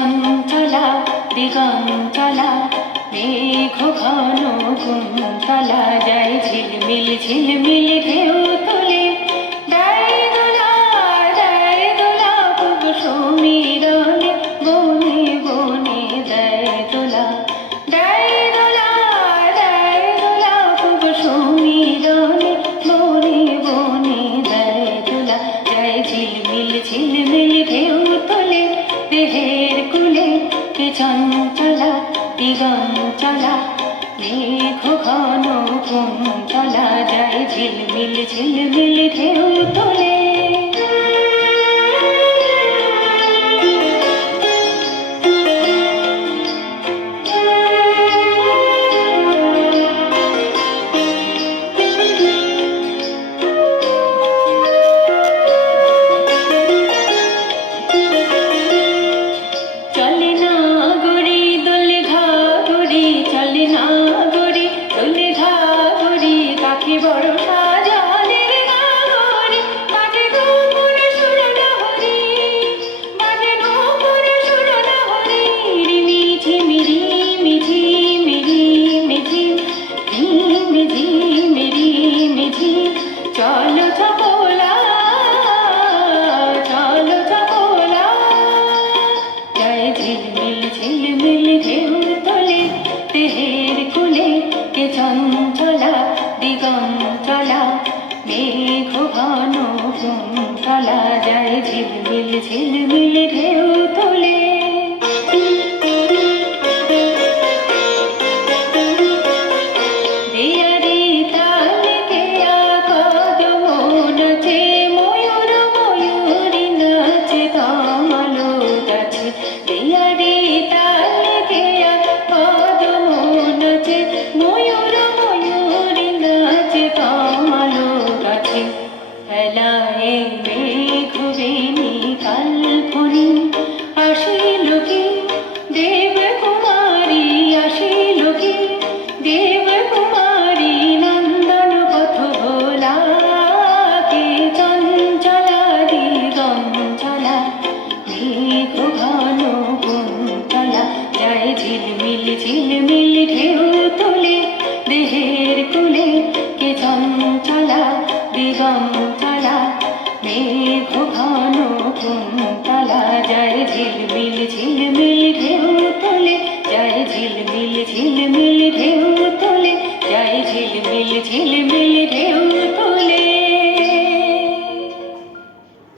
দিগন্তলা দিগন্তলা মেঘ ঘন কুন্তলা যায় ঝিলমিল ঝিলমিল ঢেউ তোলে চঞ্চলা দিগঞ্চলা মেঘ ঘন তলা যায় ঝিলমিল ঝিলমিল ঢেউ তোলে। চঞ্চলা দিগঞ্চলা মেঘ ঘন কুন্তলা যায় ঝিলমিল ঝিলমিল ঢেউ যায় ঝিলমিল ঝিলমিল ঢেউ তোলে, দেহের কুলে কে চঞ্চলা দিগঞ্চলা মেঘ ঘন কুন্তলা যায় ঝিলমিল ঝিলমিল ঢেউ তোলে যায় ঝিলমিল ঝিলমিল ঢেউ তোলে যায় ঝিলমিল ঝিলমিল